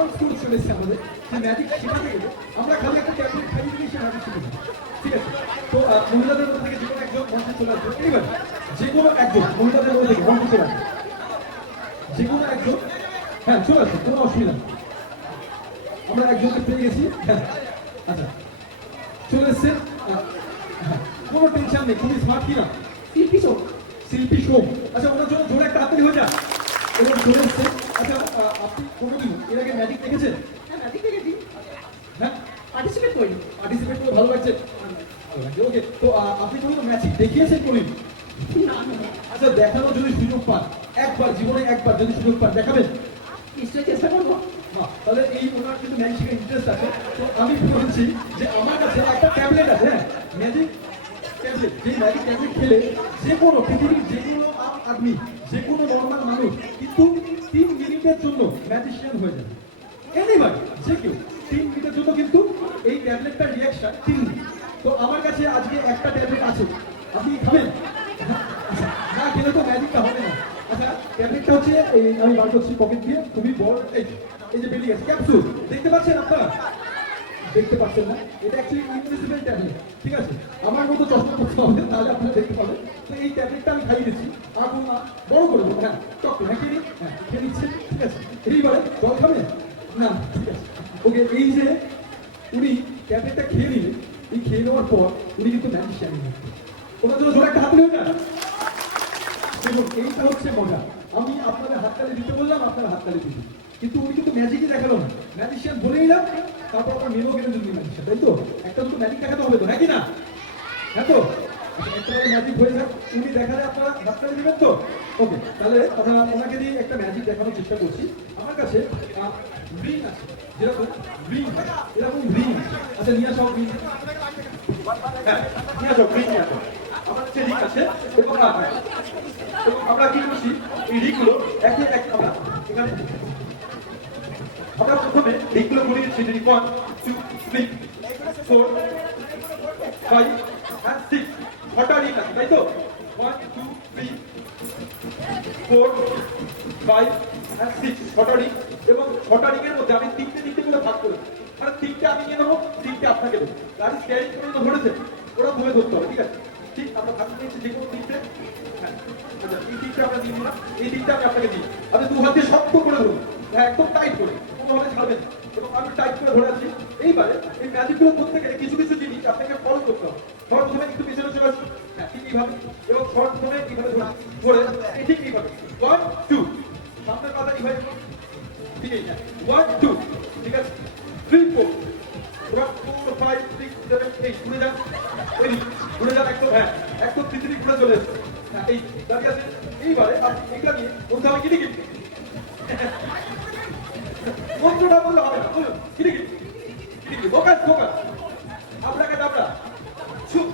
Advance টুল চলে এসেছে আমাদের, যে ম্যাজিক শেখাতে গেলে আমরা খালি একটা ট্যাবলেট খাইয়ে দিলেই সে ম্যাজিক শিখে যাবে। ঠিক আছে, তো মহিলাদের মধ্যে থেকে যে কোনো একজন মঞ্চে চলে আসবে, এবার যে কোনো একজন মহিলাদের মধ্যে থেকে মঞ্চে চলে আসবে, যে কোনো একজন, হ্যাঁ চলে আসবে, কোনো অসুবিধা নেই। আমরা একজনকে পেয়ে গেছি, হ্যাঁ আচ্ছা চলে এসছে, কোনো টেনশন নেই, খুবই স্মার্ট কিনা শিল্পী শোক, শিল্পী শোক। আচ্ছা ওনার জন্য জোরে একটা হাততালি হয়ে যায়। এবার চলে এসছে। আচ্ছা আপনি কোনোদিন এর আগে ম্যাজিক দেখেছেন? হ্যাঁ ম্যাজিক দেখেছি, হ্যাঁ পার্টিসিপেট করিনি। পার্টিসিপেট করে ভালো লাগছে? ভালো লাগছে, ওকে। তো আপনি কোনো ম্যাজিক দেখিয়েছেন কোনোদিন? না না, আচ্ছা দেখানোর যদি সুযোগ পান, একবার জীবনে একবার যদি সুযোগ পান, দেখাবেন? নিশ্চয়ই চেষ্টা করবো। তাহলে এই ওনার কিন্তু ম্যাজিক শেখার ইন্টারেস্ট আছে। তো আমি বলছি যে আমার কাছে একটা ট্যাবলেট আছে, হ্যাঁ ম্যাজিক ট্যাবলেট, যে ম্যাজিক ট্যাবলেট খেলে যে কোনো পৃথিবীর যে কোনো আদমি, যে কোনো নর্মাল মানুষ কিন্তু 3 মিনিটের জন্য ম্যাজিশিয়ান হয়ে যাবে। এনিওয়ান, যে কেউ 3 মিনিটের জন্য কিন্তু এই ট্যাবলেটটার রিঅ্যাকশন 3 মিনিট। তো আমার কাছে আজকে একটা ট্যাবলেট আছে, আপনি খাবেন? আচ্ছা, না খেলে তো ম্যাজিকটা হবে না। আচ্ছা ট্যাবলেটটা হচ্ছে আমি বার করছি পকেট দিয়ে, খুবই বড়, এই যে বেরিয়ে গেছে ক্যাপসুল, দেখতে পাচ্ছেন আপনারা? দেখতে পাচ্ছেন না? এটা অ্যাকচুয়ালি ইনভিজিবল ট্যাবলেট। ঠিক আছে, আমার মতো চশমা করতে হবে, তাহলে আপনারা দেখতে পাবেন। তো এই ট্যাবলেটটা আমি খাইয়ে দিচ্ছি, আগুন বড় করে দেবো, হ্যাঁ চক হ্যাঁ খেয়ে নিন, হ্যাঁ খেয়ে নিচ্ছে। ঠিক আছে, এইবারে জল খাবেন না? ঠিক আছে, ওকে। এই যে উনি ট্যাবলেটটা খেয়ে নিলেন, এই খেয়ে নেওয়ার পর উনি কিন্তু ম্যাজিশিয়ান হয়ে যাবেন। ওনার জন্য জোরে একটা হাত নেবেন না? দেখুন এইটা হচ্ছে মজা। আমি আপনাদের হাততালি দিতে বললাম, আপনারা হাততালি দিবেন, কিন্তু উনি কিন্তু ম্যাজিকই দেখালো না, ম্যাজিশিয়ান বলেই না, তারপর আপনার মেমো গেলে যদি ম্যাজিশিয়ান, তাই তো? একটা দুটো ম্যাজিক দেখাতে হবে তো, নাকি না? হ্যাঁ তো একটা ম্যাজিক হয়ে যাক, উনি দেখালে আপনারা হাততালি দিবেন তো? ওকে, তাহলে আমরা ওনাকে দিয়ে একটা ম্যাজিক দেখানোর চেষ্টা করছি। আমার কাছে রিং আছে, যেরকম রিং, এরকম রিং। আচ্ছা নিয়ে আসো রিং, হ্যাঁ নিয়ে আসো রিং, নিয়ে আসো। আমার কাছে রিং আছে, এবং আমরা কি করছি, এই রিংগুলো একে এক আমরা এখানে, আমরা প্রথমে রিংগুলো বলে দিচ্ছি, 1 2 3 4 5 and 6, 6টা রিং আছে, তাই তো? 1 2 3 4 5 and 6, 6টা রিং। এবং 6টা রিংয়ের মধ্যে আমি 3টে করে ভাগ করে, মানে 3টে আমি নিয়ে নেবো, 3টে আপনাকে দেবো। গাড়ি স্ক্যারিং করে ধরেছে, ওরা ধরে ধরতে হবে, ঠিক আছে? ঠিক আমরা ভাগ নিয়েছি যে কোনো 3টে, হ্যাঁ আচ্ছা এই 3টে আমরা নিয়ে নিলাম, এই 3টে আমি আপনাকে দিই। আপনি 2 হাত দিয়ে শক্ত করে ধরুন, হ্যাঁ একদম টাইট করে, কোনোভাবে ছাড়বেন না। এবং আমি টাইট করে ধরে আছি। এইবারে এই ম্যাজিকগুলো করতে গেলে কিছু কিছু জিনিস আপনাকে ফলো করতে হবে। ধর প্রথমে একটু পিছনে চলে আসুন, হ্যাঁ ঠিক এইভাবে, এবং শর্ট প্রথমে এইভাবে ধরে এই ঠিক এইভাবে 1 2, সামনের পাতা এইভাবে, ঠিক আছে 1 2, ঠিক আছে 3 4, 4 5 6 7 8, ঘুরে যান, এই ঘুরে যান একদম, হ্যাঁ একদম পৃথিবী ঘুরে চলে এসছে, হ্যাঁ এই দাঁড়িয়ে আছে। এইবারে আপনি এটা নিয়ে বলতে হবে কিনে কিনতে, মন্ত্রটা বললে হবে না, বলুন কিনে কিনতে, ফোকাস ফোকাস, আপনাকে ডাবড়া চুপ,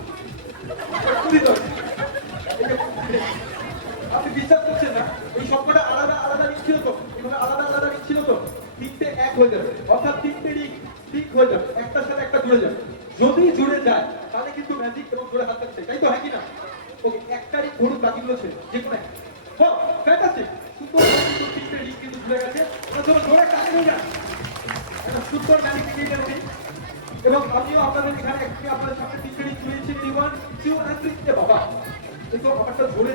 আপনি বিশ্বাস করছেন না, এই সবকটা আলাদা আলাদা রিং ছিল তো, এগুলো আলাদা আলাদা রিং ছিল তো, 3টে এক হয়ে যাবে, অর্থাৎ 3টে রিং ঠিক হয়ে যাবে, একটার সাথে একটা জুড়ে যাবে। যদি জুড়ে যায় তাহলে কিন্তু ম্যাজিক এবং জোরে হাত থাকছে, তাই তো? হ্যাঁ কি না? ওকে, একটা রিং ধরুন, বাকিগুলো ছিল যে কোনো একটা, ফ্যান্টাস্টিক, সুন্দর, 3টে রিং কিন্তু জুড়ে গেছে। জোরে কাজ হয়ে যায়, একটা সুন্দর ম্যাজিক ক্রিয়েটার উনি। এবং আমিও আপনাদের এখানে একটি আপনাদের সামনে 3টে রিং জুড়েছি, 1 2 and 3, বাবা কিন্তু আমারটা ধরে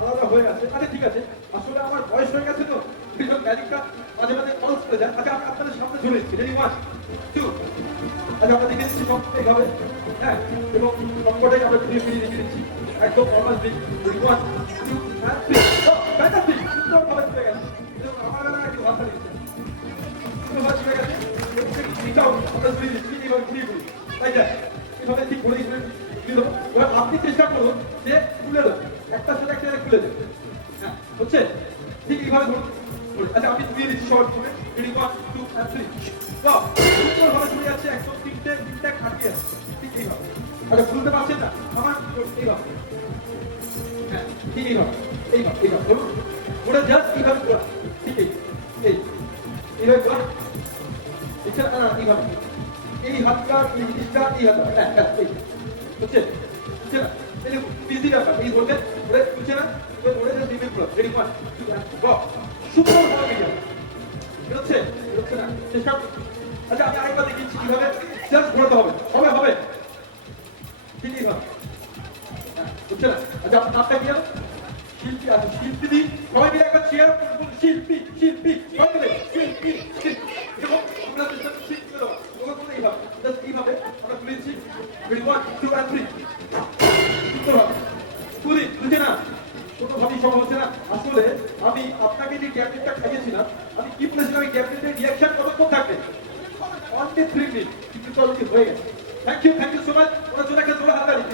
আলাদা হয়ে আছে। আচ্ছা ঠিক আছে, আসলে আমার বয়স হয়ে গেছে তো, ম্যাজিকটা মাঝে মাঝে খরচ করে যায়। আচ্ছা আমি আপনাদের সামনে ধরে এসেছি, 1 2, আচ্ছা আমরা দেখে দিচ্ছি সব এইভাবে, হ্যাঁ এবং সবকটাই আমরা ফিরিয়ে ফিরিয়ে রেখে দিচ্ছি, একদম নর্মাল দিক, 1 2 and 3, ফ্যান্টাস্টিক, সুন্দরভাবে চলে গেছে। আমার একটু ভাষা দিচ্ছে, সুন্দরভাবে চলে গেছে। এটাও আমরা ফিরিয়ে দিচ্ছি, এইভাবে ফিরিয়ে করি, তাই না? এভাবে ঠিক করে দেবো। এবার আপনি চেষ্টা করুন যে খুলে দেবেন, একটার সাথে একটা খুলে দেবেন, হ্যাঁ হচ্ছে ঠিক এইভাবে ধরুন। আচ্ছা আমি দিয়ে দিচ্ছি সবার প্রথমে, 1 2 and 3, সুন্দরভাবে চলে যাচ্ছে, একদম 3টে খাটিয়ে আছে, ঠিক এইভাবে। আচ্ছা খুলতে পারছেন না, আমার এইভাবে, হ্যাঁ ঠিক এইভাবে, এইভাবে ধরুন, ওটা জাস্ট এইভাবে করা, ঠিক এইভাবে করা, দেখছেন না? এইভাবে এই হাতটা, এই জিনিসটা, এই হাতটা, হ্যাঁ হ্যাঁ এই বুঝছে বুঝছে না? এই ইজি ব্যাপার, এই ধরতে ওরে বুঝছে না? ওরে জাস্ট রিভিউ করো, 1 2 and 3, সুন্দরভাবে গেল, বুঝছে? হচ্ছে না চেষ্টা আচ্ছা আমি আরেকবার দেখিয়েছি কিভাবে জাস্ট ঘোরাতে হবে হবে হবে ঠিক এইভাবে হচ্ছে না আচ্ছা আপনার নামটা কি জানো শিল্পী আছে শিল্পী দি সবাই মিলে একবার চেয়ার শিল্পী শিল্পী সবাই মিলে শিল্পী শিল্পী দেখো আমরা চেষ্টা করছি এইভাবে জাস্ট এইভাবে আমরা তুলেছি রেডি 1 2 and 3 পুরি বুঝে না কোনোভাবেই সম্ভব হচ্ছে না আসলে আমি আপনাকে যে ক্যাপ্টেনটা খাইয়েছিলাম আমি কি বলেছিলাম এই ক্যাপ্টেনের রিয়াকশন কতক্ষণ থাকবে 1 3 মিনিট কিন্তু চলতি হয়ে গেছে থ্যাংক ইউ সো মাচ ওরা জন্য একটা জোড়া হাততালি